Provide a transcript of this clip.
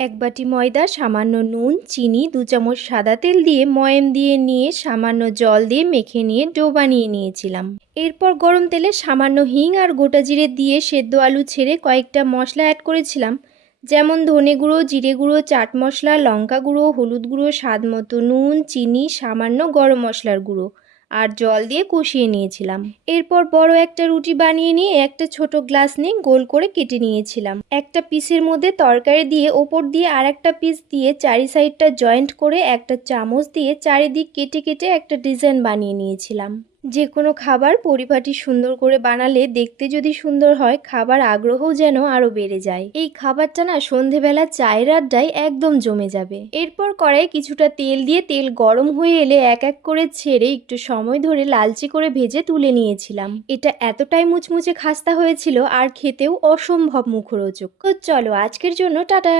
এক বাটি ময়দা, সামান্য নুন, চিনি, 2 চামচ সাদা তেল দিয়ে ময়াম দিয়ে নিয়ে সামান্য জল দিয়ে মেখে নিয়ে ডো বানিয়ে নিয়েছিলাম। এরপর গরম তেলে সামান্য হিং আর গোটা জিরে দিয়ে সেদ্ধ আলু ছেড়ে কয়েকটা মশলা অ্যাড করেছিলাম, যেমন ধনে গুঁড়ো, জিরে গুঁড়ো, চাট মশলা, লঙ্কা গুঁড়ো, হলুদ গুঁড়ো, স্বাদ মতো নুন, চিনি, সামান্য গরম মশলার গুঁড়ো আর জল দিয়ে কষিয়ে নিয়েছিলাম। এরপর বড় একটা রুটি বানিয়ে নিয়ে একটা ছোট গ্লাস নিয়ে গোল করে কেটে নিয়েছিলাম। একটা পিসের মধ্যে তরকারি দিয়ে ওপর দিয়ে আর একটা পিস দিয়ে চারি সাইডটা জয়েন্ট করে একটা চামচ দিয়ে চারিদিক কেটে কেটে একটা ডিজাইন বানিয়ে নিয়েছিলাম। যে কোনো খাবার পরিপাটি সুন্দর করে বানালে দেখতে যদি সুন্দর হয়, খাবার আগ্রহও যেন আরও বেড়ে যায়। এই খাবারটা না সন্ধেবেলা চায়ের আড্ডায় একদম জমে যাবে। এরপর কড়াই কিছুটা তেল দিয়ে তেল গরম হয়ে এলে এক এক করে ছেড়ে একটু সময় ধরে লালচে করে ভেজে তুলে নিয়েছিলাম। এটা এতটাই মুচমুচে খাস্তা হয়েছিল আর খেতেও অসম্ভব মুখরোচক। তো চলো আজকের জন্য টাটা।